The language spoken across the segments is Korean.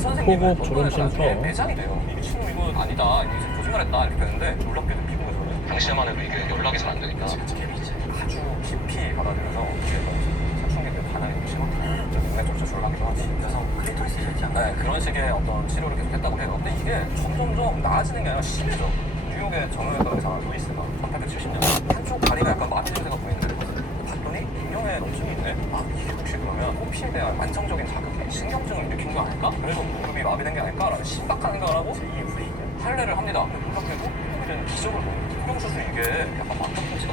선생님은 졸음쉼터. 나중에 매장이 돼요. 이 미친놈 이거 아니다, 이거 거짓말했다 이렇게 되는데 놀랍게도 미국에서는 당시에만 해도 이게 연락이 잘 안 되니까 재밌지. 아주 깊이 받아들여서 사춘기들 반응이 심하다. 눈에 좀 졸라기도 하지. 그래서 클리토리스 이렇게 네, 그런 식의 어떤 치료를 계속 했다고 해요. 근데 이게 점점점 나아지는 게 아니라 심해져. 뉴욕의 정형외과 의사 루이스가 1870년 한쪽 다리가 약간 마비 증세가 보이는데 봤더니 인형에 염증이 있네? 아, 이게 혹시 그러면 호피에 대한 만성적인 자극이 신경증을 일으킨 거 아닐까? 그래서 무릎이 마비된 게 아닐까라는 신박한 생각을 하고 할례를 합니다. 근데 놀랍게도 호피는 기적을 보는 거예요. 성형수술 이게 약간 막혀pun치가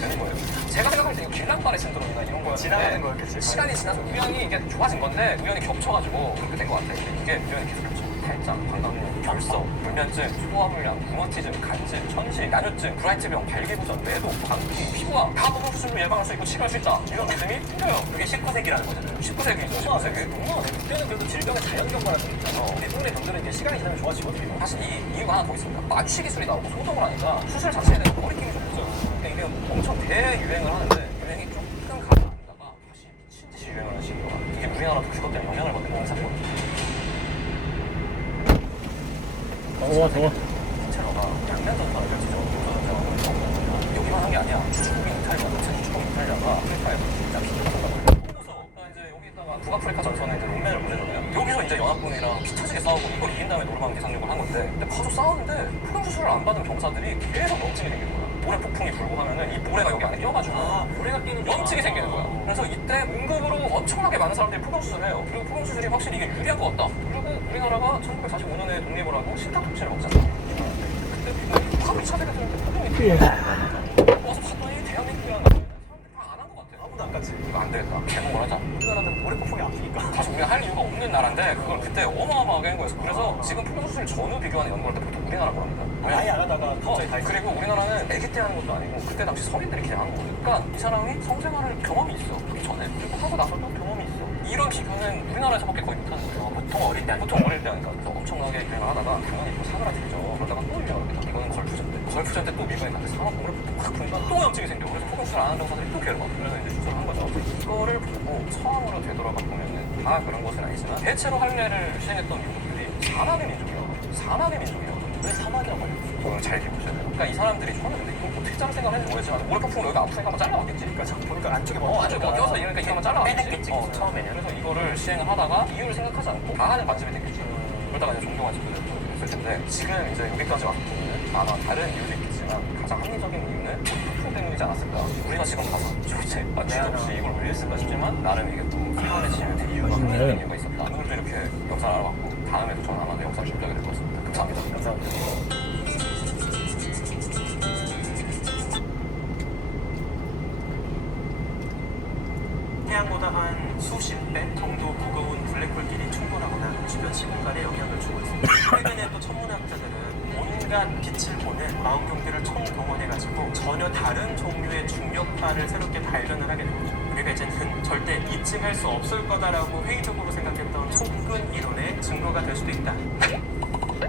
되는 거예요. 제가 생각할 때 이거 길란바레 신드롬이나 이런 거였는데 지나가는 거였겠지. 시간이 지나서 우연히 이게 좋아진 건데 우연히 겹쳐가지고 그렇게 된 것 같아요. 이게 우연히 계속 겹쳐. 탈장, 방광염, 결석, 불면증, 소화불량, 구마티즘, 간질, 천식, 난요증, 브라이트병, 발기부전, 매도, 방귀, 피부암 다 모든 수술로 예방할 수 있고 치료할 수 있다. 이런 믿음이 생겨요. 그게 19세기라는 거잖아요. 19세기죠, 19세기. 그때는 그래도 질병의 자연경과라는 게 있잖아. 대부분의 병들은 이제 시간이 지나면 좋아지거든요. 사실 이 이유가 하나 더 있습니다. 마취 기술이 나오고 소독을 하니까 수술 자체에 대해서 머리낌이 좀 없어요. 그러니까 이게 엄청 대유행을 하는데 유행이 조금 가다가 다시 미친 듯이 유행을 하는 시기가 이게 우리나라도 그것 때문에 영향을 받는 거는 사실 더워. 인체로가 양면 전파를 펼치죠. 여기만 한 게 아니야. 주주국인 이탈리아, 주주국인 이탈리아가 아프리카에서 진짜 피터졌다고 해요. 무서워. 이제 여기다가 북아프리카 전선에 이제 롱맨을 보내잖아요. 여기서 이제 연합군이랑 피 터지게 싸우고 이걸 이긴 다음에 노르망디 상륙을 한 건데 근데 가서 싸우는데 흡연 수술을 안 받은 병사들이 계속 염증이 생기는 거야. 모래 폭풍이 불고 하면은 이 모래가 여기 안에 껴가지고 모래가 끼는 염증이 생기는 거야. 그래서 이때 응급으로 엄청나게 많은 사람들이 포경 수술을 해요. 그리고 포경 수술이 확실히 이게 유리한 것 같다. 그리고 우리나라가 1945년에 독립을 하고 신탁통치를 먹잖아. 그때 미국이 바로 차세가 들었는데 포경이 와서 봤더니 대한민국이라는 나라에 사람들이 다 안 한 것 같아. 아무도 안 갔지. 이거 안 되겠다. 개봉을 하자. 우리나라는 모래 폭풍이 아프니까. 사실 우리가 할 이유가 없는 나라인데 그걸 그때 어마어마하게 한 거였어. 그래서 지금 포경 수술 전후 비교하는 연구할 때 보통 우리나라고 합니다. 아예 안 하다가 갑자기 다 했어. 그리고 우리나라는 아기 때 하는 것도 아니고 그때 당시 성인들이 그냥 하는 거예요. 그러니까 이 사람이 성생활을 경험이 있어. 하기 전에. 그리고 하고 나서도 경험이 있어. 이런 비교는 우리나라에서밖에 거의 못하는 거예요. 보통 어릴 때 하니까. 그래서 엄청나게 유행을 하다가 당연히 또 사그라들죠. 그러다가 또 유행합니다. 이거는 걸프전 때 또 미국에 갔는데 산업공을 확 보니까 또 염증이 생겨. 그래서 포경수술 안 하는 병사들이 또 괴로워. 그래서 이제 수술을 한 거죠. 이거를 보고 처음으로 되돌아가 보면은 다 그런 것은 아니지만 대체로 할례를 시행했던 민족들이 사막의 민족이에요. 왜 사막이라고 해요? 이걸 잘 기억하셔야 돼요. 그러니까 이 사람들이 처음에 근데 이거 어떻게 자를 생각을 했는지 모르겠지만 모래 폭풍 여기 아프니까 한번 잘라왔겠지. 그러니까 자꾸 보니까 안쪽에 안쪽에 먹여서 이러니까 이거 한번 잘라왔겠지. 빼냈겠지, 처음에는. 그래서 이거를 시행을 하다가 이유를 생각하지 않고 강하는 관심이 생겼지. 그러다가 이제 종교 관심도 됐을 텐데 지금 이제 여기까지 와서 보면은 아마 다른 이유도 있겠지만 가장 합리적인 이유는 폭풍 때문이지 않았을까. 우리가 지금 가서 도대체 맞춤 없이 이걸 왜 했을까 싶지만 나름 이게 또 사람의 치유의 이유가 합리적인 이유가 있었다. 오늘도 이렇게 역사를 알아봤고 다음에도 저는 아마 내 역사를 준비하게 될 것 같습니다. 감사합니다. 감사합니다. 태양보다 한 수십 배 정도 무거운 블랙홀끼리 충돌하거나 주변 시공간에 영향을 주고 있습니다. 최근에 또 천문학자들은 온갖 빛을 보는 망원경들을 총동원해가지고 전혀 다른 종류의 중력파를 새롭게 발견을 하게 된 거죠. 우리가 이제는 절대 입증할 수 없을 거다라고 회의적으로 생각했던 촉근 이론의 증거가 될 수도 있다.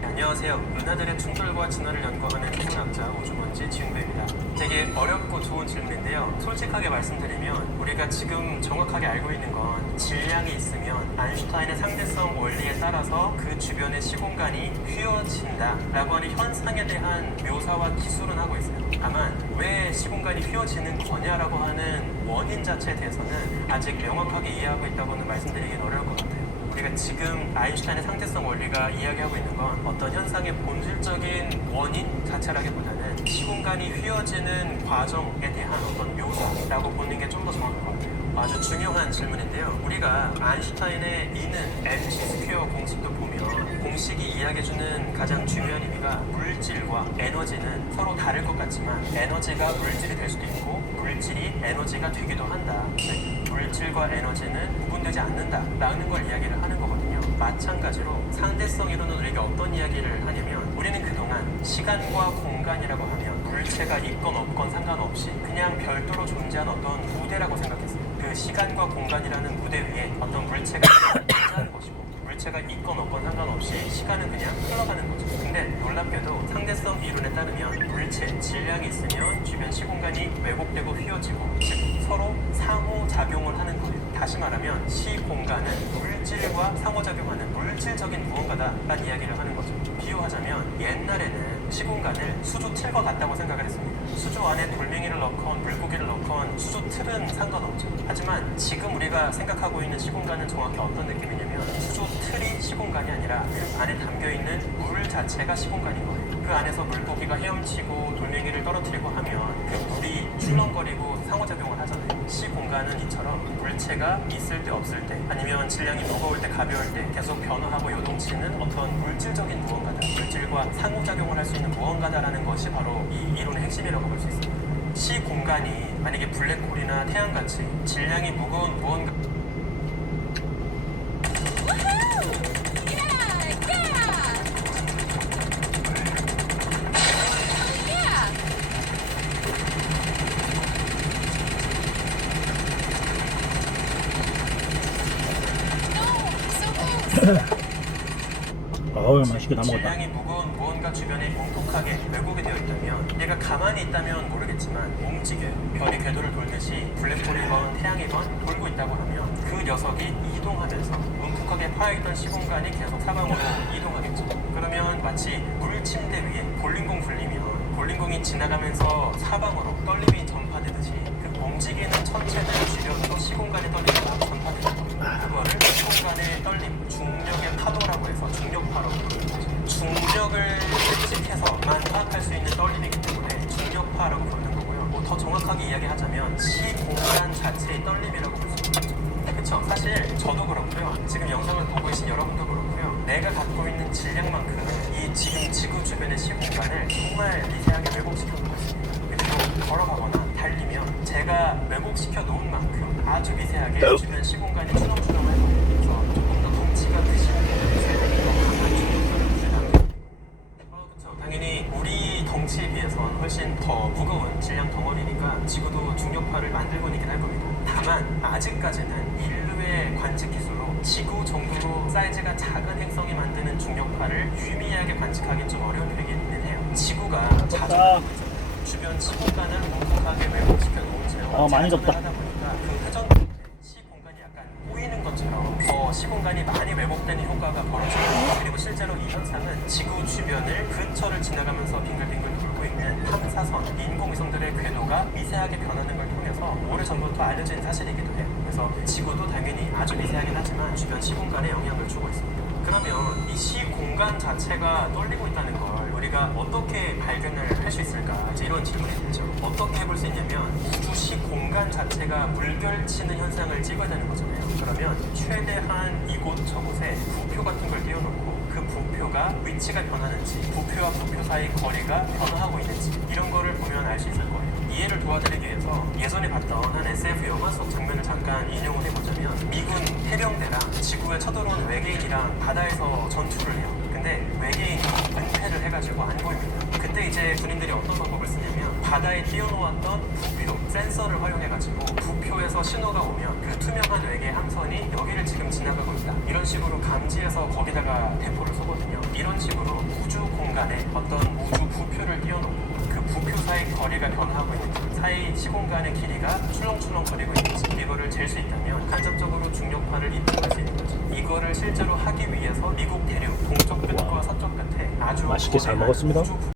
안녕하세요. 은하들의 충돌과 진화를 연구하는 천문학자 우주먼지 지웅배입니다. 되게 어렵고 좋은 질문인데요. 솔직하게 말씀드리면 우리가 지금 정확하게 알고 있는 건 질량이 있으면 아인슈타인의 상대성 원리에 따라서 그 주변의 시공간이 휘어진다라고 하는 현상에 대한 묘사와 기술은 하고 있어요. 다만 왜 시공간이 휘어지는 거냐라고 하는 원인 자체에 대해서는 아직 명확하게 이해하고 있다고는 말씀드리긴 어려울 것 같아요. 우리가 지금 아인슈타인의 상대성 원리가 이야기하고 있는 건 어떤 현상의 본질적인 원인 자체라기보다는 시공간이 휘어지는 과정에 대한 어떤 묘사라고 보는 게 좀 더 정확할 것 같아요. 아주 중요한 질문인데요. 우리가 아인슈타인의 E는 mc 스퀘어 공식도 보면 공식이 이야기해주는 가장 중요한 의미가 물질과 에너지는 서로 다를 것 같지만 에너지가 물질이 될 수도 있고 물질이 에너지가 되기도 한다. 즉 물질과 에너지는 구분되지 않는다라는 걸 이야기를 하는 거거든요. 마찬가지로 상대성 이론은 우리가 어떤 이야기를 하냐면 우리는 그동안 시간과 공간이라고 하면 물체가 있건 없건 상관없이 그냥 별도로 존재한 어떤 무대라고 생각했어요. 그 시간과 공간이라는 무대 위에 어떤 물체가 존재하는 것이고 물체가 있건 없건 상관없이 시간은 그냥 흘러가는 거죠. 근데 놀랍게도 상대성 이론에 따르면 물체, 질량이 있으면 주변 시공간이 왜곡되고 휘어지고 즉 서로 상호작용을 하는 거예요. 다시 말하면 시공간은 물질과 상호작용하는 물질적인 무언가다라는 이야기를 하는 거죠. 비유하자면 옛날에는 시공간을 수조 틀과 같다고 생각을 했습니다. 수조 안에 돌멩이를 넣건 물고기를 넣건 수조 틀은 상관없죠. 하지만 지금 우리가 생각하고 있는 시공간은 정확히 어떤 느낌이냐면 수조 틀이 시공간이 아니라 그 안에 담겨있는 물 자체가 시공간인 거예요. 그 안에서 물고기가 헤엄치고 돌멩이를 떨어뜨리고 하면 그 물이 출렁거리고 상호작용을 하잖아요. 시공간은 이처럼 물체가 있을 때 없을 때 아니면 질량이 무거울 때 가벼울 때 계속 변화하고 요동치는 어떤 물질적인 무언가다. 물질과 상호작용을 할 수 있는 무언가다라는 것이 바로 이 이론의 핵심이라고 볼 수 있습니다. 시공간이 만약에 블랙홀이나 태양같이 질량이 무거운 무언가 어우 맛있게 다 먹었다. 질량이 무거운 무언가 주변에 뭉툭하게 왜곡이 되어 있다면 얘가 가만히 있다면 모르겠지만 움직여요. 별이 궤도를 돌듯이 블랙홀이건 태양이건 돌고 있다고 하면 그 녀석이 이동하면서 뭉툭하게 파여있던 시공간이 계속 사방으로 이동하겠죠. 그러면 마치 물침대 위에 볼링공 굴리면 볼링공이 지나가면서 사방으로 떨림이 전파되듯이 그 움직이는 천체들 주변으로 시공간의 떨림이 전파되는 겁니다. 그거를 시공간의 떨림, 중력의 파도라고 해서 중력파라고 부르는 거죠. 중력을 측식해서만 파악할 수 있는 떨림이기 때문에 중력파라고 부르는 거고요. 뭐 더 정확하게 이야기하자면 시공간 자체의 떨림이라고 볼 수 있죠. 그렇죠. 사실 저도 그렇고요. 지금 영상을 보고 계신 여러분도 그렇고요. 내가 갖고 있는 질량만큼 이 지금 지구 주변의 시공간을 정말 미세하게 왜곡시켜 놓고 있습니다. 그리고 걸어가거나 달리면 제가 왜곡시켜 놓은 만큼 아주 미세하게 주변 시공간이 추렁추렁할 거예요. 그래서 조금 더 덩치가 크신 분들이 더 강한 중력파를 부여합니다. 그렇죠. 당연히 우리 덩치에 비해서는 훨씬 더 무거운 질량 덩어리니까 지구도 중력파를 만들고 있긴 할 겁니다. 다만 아직까지는 인류의 관측 기술로 지구 정도로 사이즈가 작은 행성이 만드는 중력파를 유의미하게 관측하기 좀 어려운 편이기는 해요. 지구가 자주 주변 시공간을 뭉툭하게 왜곡시켜 놓은 채로 많이 덥다. 하다 보니까 그 회전 끝에 시공간이 약간 꼬이는 것처럼 더 시공간이 많이 왜곡되는 효과가 벌어집니다. 그리고 실제로 이 현상은 지구 주변을 근처를 지나가면서 빙글빙글 돌고 있는 탐사선, 인공위성들의 궤도가 미세하게 변하는 걸 통해서 오래전부터 알려진 사실이기도 해요. 그래서 지구도 당연히 아주 미세하긴 하지만 주변 시공간에 영향을 주고 있습니다. 그러면 이 시공간 자체가 떨리고 있다는 걸 우리가 어떻게 발견을 할 수 있을까? 이제 이런 질문이 들죠. 어떻게 해볼 수 있냐면 우주 시공간 자체가 물결치는 현상을 찍어야 되는 거잖아요. 그러면 최대한 이곳 저곳에 부표 같은 걸 띄워놓고 그 부표가 위치가 변하는지 부표와 부표 사이 거리가 변화하고 있는지 이런 거를 보면 알 수 있을 거예요. 이해를 도와드리기 위해서 예전에 봤던 한 SF 영화 속 장면을 잠깐 인용을 해보자면 미군 해병대랑 지구에 쳐들어온 외계인이랑 바다에서 전투를 해요. 근데 외계인이 은폐를 해가지고 안 보입니다. 그때 이제 군인들이 어떤 방법을 쓰냐면 바다에 띄워놓았던 부표, 센서를 활용해가지고 부표에서 신호가 오면 그 투명한 외계 함선이 여기를 지금 지나가고 있다. 이런 식으로 감지해서 거기다가 대포를 쏘거든요. 이런 식으로 우주 공간에 어떤 우주 부표를 띄워놓고 그 부표 사이 거리가 변화하고 있는지 사이 시공간의 길이가 출렁출렁거리고 있는지 이거를 잴 수 있다면 간접적으로 중력파를 입증할 수 있는 거죠. 이거를 실제로 하기 위해서 미국 대륙 동쪽 끝과 서쪽 끝에 아주 맛있게 잘 거대한 먹었습니다. 우주